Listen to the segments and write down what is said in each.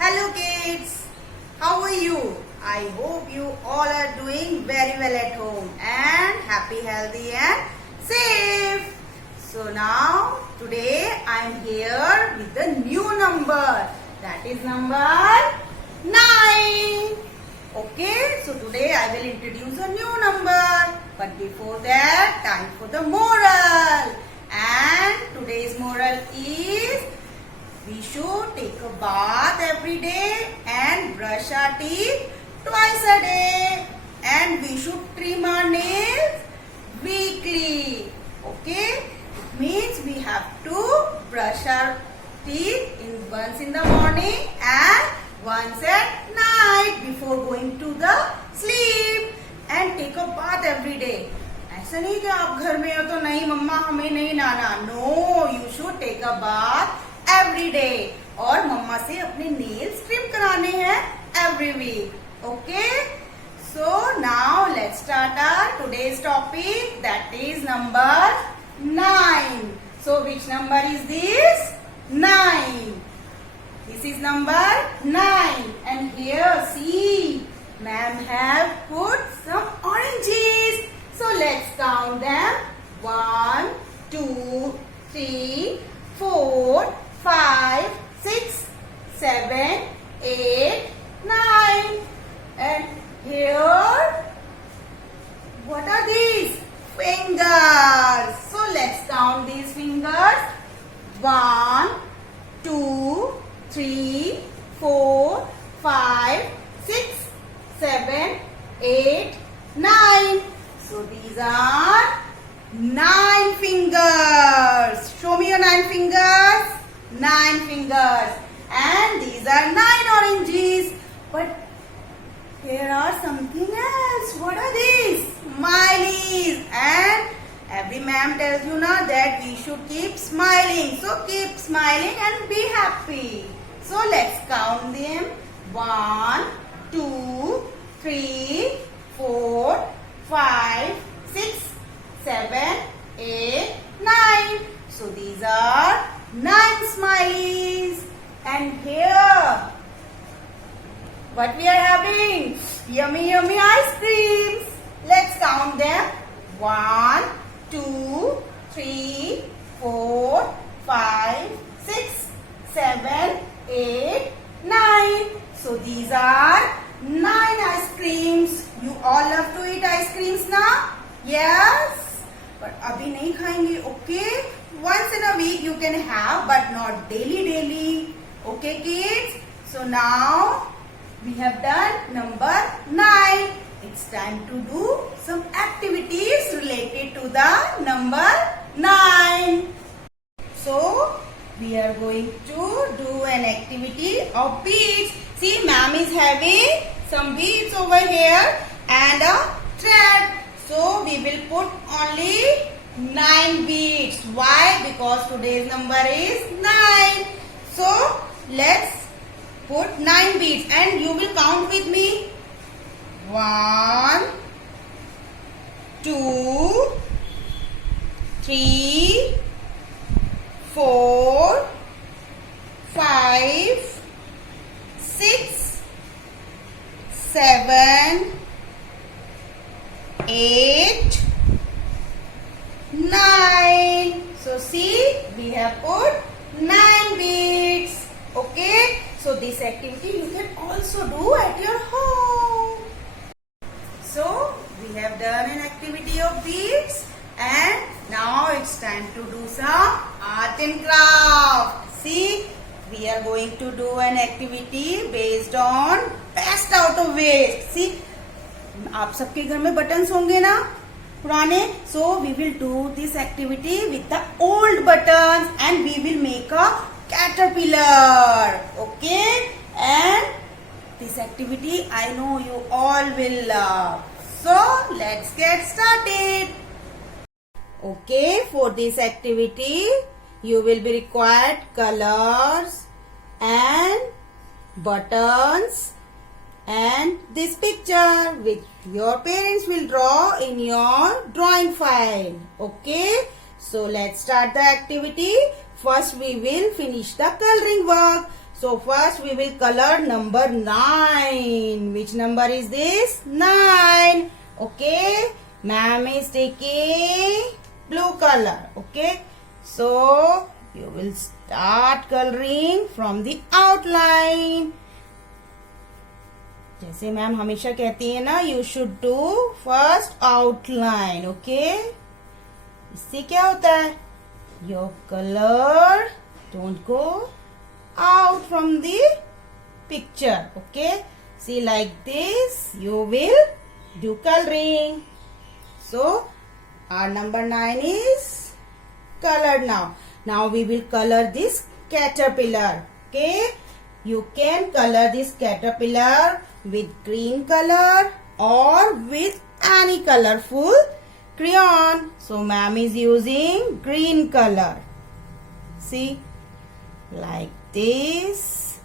Hello kids, how are you? I hope you all are doing very well at home and happy, healthy and safe. So now today I am here with the new number, that is number 9. Okay, so today I will introduce a new number, but before that time for the moral. And today's moral is we should take a bath every day and brush our teeth twice a day, and we should trim our nails weekly. Okay, it means we have to brush our teeth once in the morning and once at night before going to the sleep, and take a bath every day. ऐसा नहीं कि आप घर में हो तो नहीं मम्मा हमें नहीं नहाना. No, you should take a bath every day, और मम्मा से अपने नेल्स ट्रिम कराने हैं every week. Okay, so now let's start our today's topic, that is number 9. So which number is this? 9. This is number 9, and here see, ma'am have put some oranges. So let's count them. 1, 2, 3, 4, 5, 6, 7, 8, 9. And here, what are these? Fingers. So let's count these fingers. 1, 2, 3, 4, 5, 6, 7, 8, 9. So these are 9 fingers. Show me your 9 fingers. 9 fingers. And these are 9 oranges. But here are something else. What are these? Smileys. And every ma'am tells you now that we should keep smiling. So keep smiling and be happy. So let's count them. 1, 2, 3, 4, 5, 6, 7, 8, 9. So these are 9 smileys. And here, what we are having? Yummy, yummy ice creams. Let's count them. 1, 2, 3, 4, 5, 6, 7, 8, 9. So these are 9 ice creams. You all love to eat ice creams now? Yes? But abhi nahi khayenge, okay? Once in a week you can have, but not daily. Okay kids? So now we have done number 9. It's time to do some activities related to the number 9. So we are going to do an activity of beads. See, ma'am is having some beads over here and a thread. So we will put only 9 beads. Why? Because today's number is 9. So let's put 9 beads, and you will count with me. 1, 2, 3, 4, 5, 6, 7, 8, 9. So see, we have put 9 beads. Okay, so this activity you can also do at your home. So we have done an activity of beads, and now it's time to do some art and craft. See, we are going to do an activity based on best out of waste. See, आप सबके घर में buttons होंगे ना पुराने, so we will do this activity with the old buttons, and we will make a caterpillar. Okay, and this activity I know you all will love. So let's get started. Okay, for this activity you will be required colors and buttons and this picture which your parents will draw in your drawing file. Okay, so let's start the activity. First we will finish the coloring work. So first we will color number 9. Which number is this? 9. Okay. Ma'am is taking blue color. Okay. So you will start coloring from the outline. जैसे ma'am हमेशा कहती है ना, you should do first outline. Okay, इससे क्या होता है, your colour don't go out from the picture. Okay, see, like this you will do coloring. So our number 9 is colored. Now we will color this caterpillar. Okay, you can color this caterpillar with green color or with any colorful crayon. So ma'am is using green color. See, like this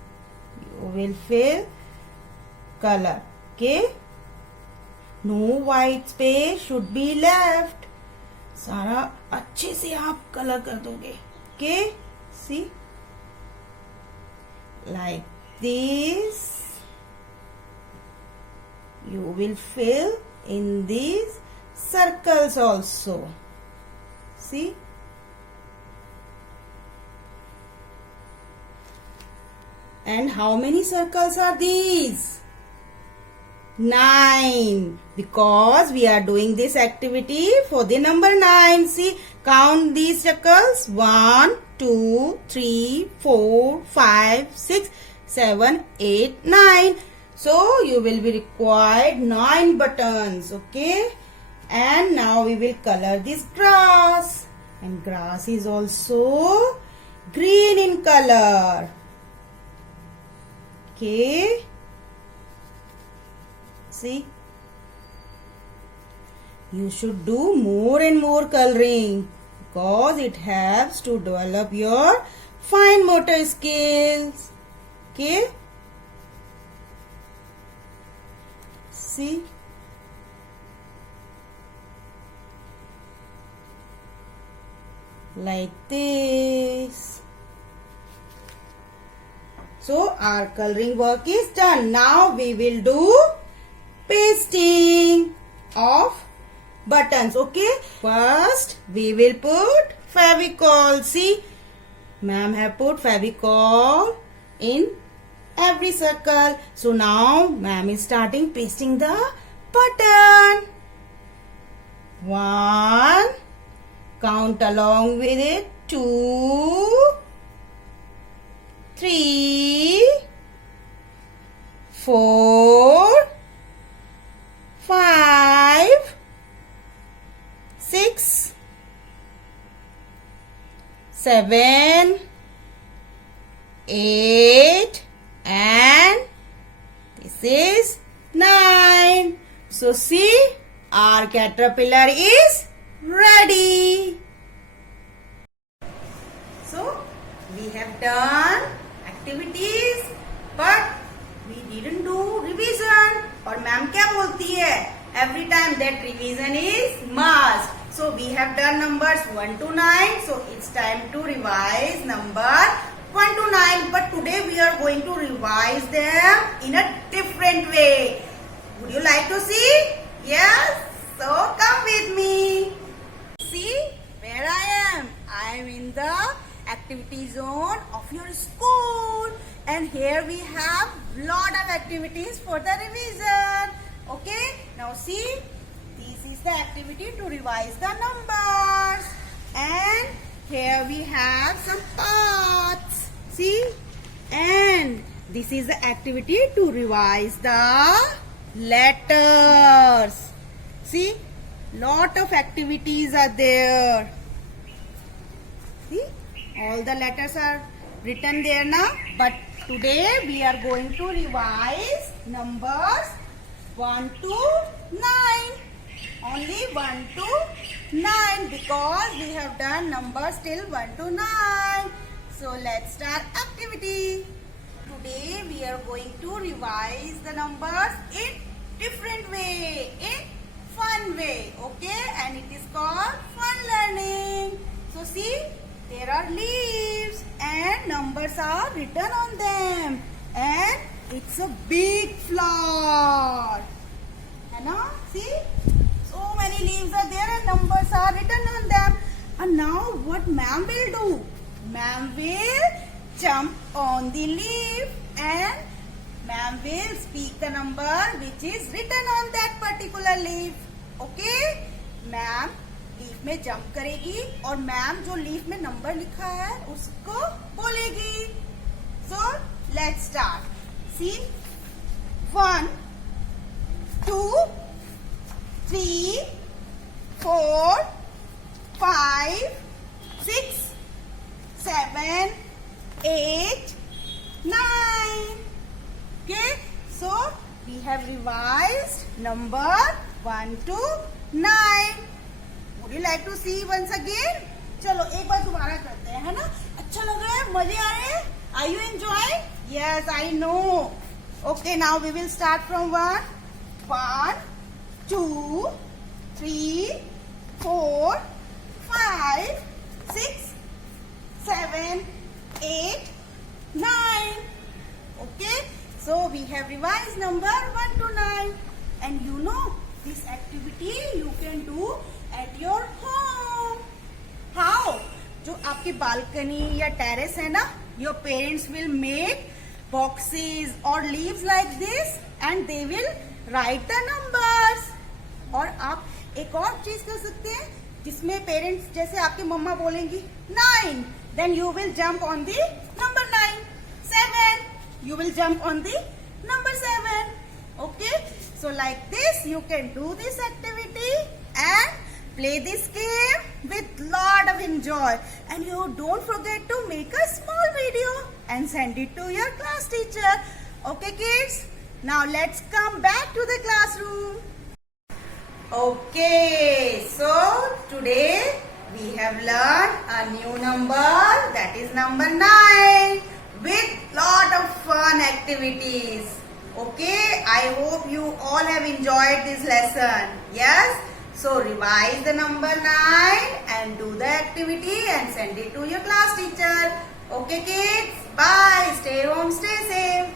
you will fill color. Okay, no white space should be left. सारा अच्छे से आप colour कर दोगे. Okay, see, like this you will fill in these circles also. See, and how many circles are these? 9, because we are doing this activity for the number 9. See, count these circles. 1, 2, 3, 4, 5, 6, 7, 8, 9. So you will be required 9 buttons. Okay, and now we will color this grass, and grass is also green in color. Okay, see, you should do more and more coloring because it helps to develop your fine motor skills. Okay, see, like this. So our coloring work is done. Now we will do pasting of buttons. Okay, first we will put Fevicol. See, ma'am have put Fevicol in every circle. So now ma'am is starting pasting the button. 1, count along with it. 2, 3, 4, 5, 6, 7, 8, and this is 9. So see, our caterpillar is ready. So we have done activities, but we didn't do revision. और ma'am क्या बोलती है, every time that revision is must. So we have done numbers 1 to 9. So it's time to revise number 1 to 9. But today we are going to revise them in a different way. Would you like to see? Yes. So come with me. See where I am. I am in the activity zone of your school, and here we have lot of activities for the revision. Okay, now see, this is the activity to revise the numbers, and here we have some paths. See, and this is the activity to revise the letters. See, lot of activities are there. See, all the letters are written there now, but today we are going to revise numbers 1 to 9. Only 1 to 9 because we have done numbers till 1 to 9. So let's start activity. Today we are going to revise the numbers in different way, in fun way. Okay, and it is called fun learning. So see, there are leaves and numbers are written on them. And it's a big flower. है ना? See? So many leaves are there and numbers are written on them. And now what ma'am will do? Ma'am will jump on the leaf and ma'am will speak the number which is written on that particular leaf. Okay? Ma'am leaf में jump करेगी और ma'am जो leaf में number लिखा है उसको बोलेगी. So let's start. C 1 2 3 4 5 6 7 8 9. Okay, so we have revised number 1 to 9. Would you like to see once again? चलो एक बार दोबारा करते हैं, है ना? अच्छा लग रहा है, मजे आ रहे हैं? Are you enjoying? Yes, I know. Okay, now we will start from 1. 1 2 3 4 5 6 7 8 9. Okay, so we have revised number 1 to 9. And you know, this activity you can do at your home. How? जो आपकी balcony या terrace है ना, your parents will make boxes or leaves like this and they will write the numbers. और आप एक और चीज कर सकते हैं जिसमें पेरेंट्स जैसे आपकी मम्मा बोलेंगी 9, then you will jump on the number 9. 7, you will jump on the number 7. Okay, so like this you can do this activity and play this game with lot of enjoy. And you don't forget to make a small video and send it to your class teacher. Okay kids, now let's come back to the classroom. Okay, so today we have learned a new number, that is number 9, with lot of fun activities. Okay, I hope you all have enjoyed this lesson. Yes? So revise the number 9 and do the activity and send it to your class teacher. Okay kids, bye. Stay home, stay safe.